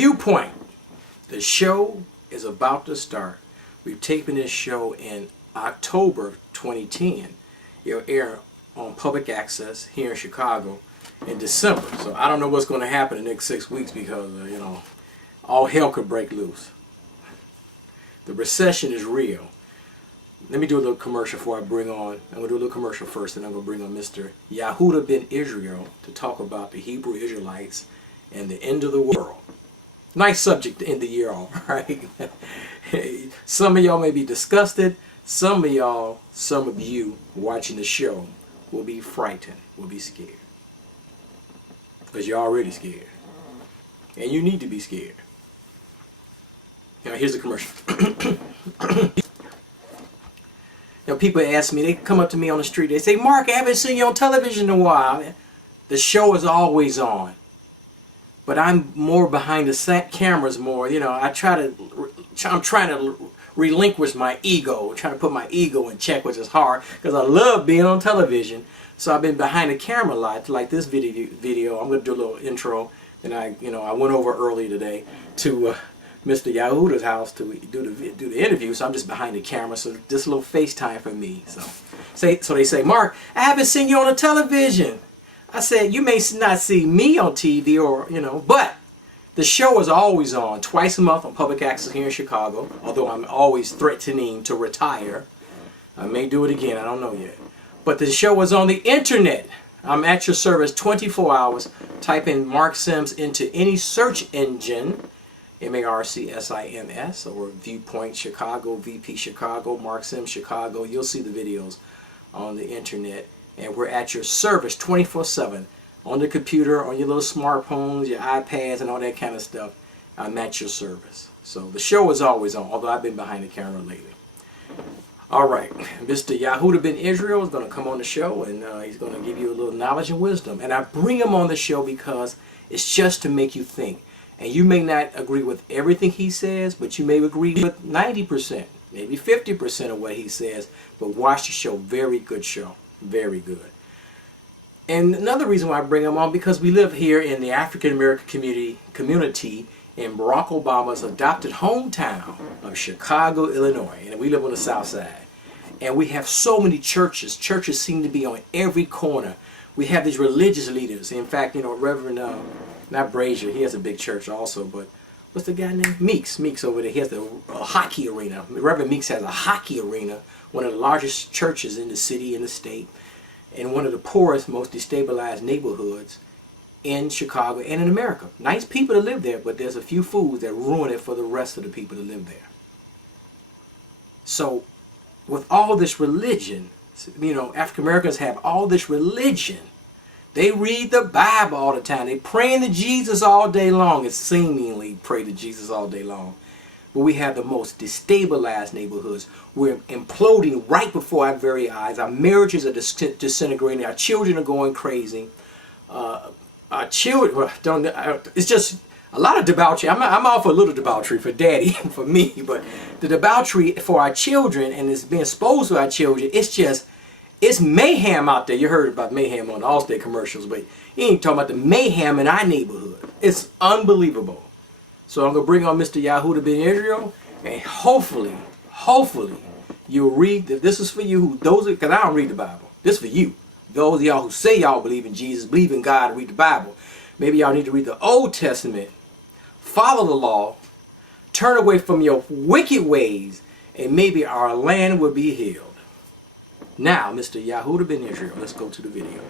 Viewpoint. The show is about to start. We've taken this show in October 2010. It'll air on public access here in Chicago in December. So I don't know what's going to happen in the next 6 weeks because, all hell could break loose. The recession is real. Let me do a little commercial before I bring on, I'm going to do a little commercial first, and I'm going to bring on Mr. Yehuda Ben Israel to talk about the Hebrew Israelites and the end of the world. Nice subject to end the year on, right? Some of y'all may be disgusted. Some of you watching the show will be frightened, will be scared. Because you're already scared. And you need to be scared. Now here's the commercial. People ask me, they come up to me on the street, they say, Mark, I haven't seen you on television in a while. The show is always on. But I'm more behind the cameras more. I'm trying to relinquish my ego, trying to put my ego in check, which is hard because I love being on television. So I've been behind the camera a lot. Like this video, I'm going to do a little intro. And I went over early today to Mr. Yehuda's house to do the interview. So I'm just behind the camera. So this little FaceTime for me. So they say, Mark, I haven't seen you on the television. I said, you may not see me on TV but the show is always on twice a month on public access here in Chicago, although I'm always threatening to retire. I may do it again, I don't know yet. But the show is on the internet. I'm at your service 24 hours. Type in Mark Sims into any search engine, MARCSIMS, or Viewpoint Chicago, VP Chicago, Mark Sims Chicago. You'll see the videos on the internet. And we're at your service 24/7 on the computer, on your little smartphones, your iPads, and all that kind of stuff. I'm at your service. So the show is always on, although I've been behind the camera lately. All right, Mr. Yehuda Ben Israel is going to come on the show, and he's going to give you a little knowledge and wisdom. And I bring him on the show because it's just to make you think. And you may not agree with everything he says, but you may agree with 90%, maybe 50% of what he says. But watch the show. Very good show. Very good. And another reason why I bring him on, because we live here in the African American community in Barack Obama's adopted hometown of Chicago, Illinois. And we live on the south side. And we have so many churches. Churches seem to be on every corner. We have these religious leaders. In fact, Reverend, not Brazier, he has a big church also, but what's the guy named? Meeks over there. He has a hockey arena. Reverend Meeks has a hockey arena, one of the largest churches in the city, in the state, and one of the poorest, most destabilized neighborhoods in Chicago and in America. Nice people to live there, but there's a few fools that ruin it for the rest of the people that live there. So, with all this religion, African Americans have all this religion. They read the Bible all the time. They praying to Jesus all day long. It's seemingly pray to Jesus all day long. But we have the most destabilized neighborhoods. We're imploding right before our very eyes. Our marriages are disintegrating. Our children are going crazy. Our children, it's just a lot of debauchery. I'm all for a little debauchery for daddy, for me. But the debauchery for our children, and it's being exposed to our children, it's mayhem out there. You heard about mayhem on the Allstate commercials, but you ain't talking about the mayhem in our neighborhood. It's unbelievable. So I'm going to bring on Mr. Yehuda Ben Israel, and hopefully, you'll read, this is for you, because I don't read the Bible. This is for you. Those of y'all who say y'all believe in Jesus, believe in God, read the Bible. Maybe y'all need to read the Old Testament, follow the law, turn away from your wicked ways, and maybe our land will be healed. Now, Mr. Yehuda Ben Israel, let's go to the video.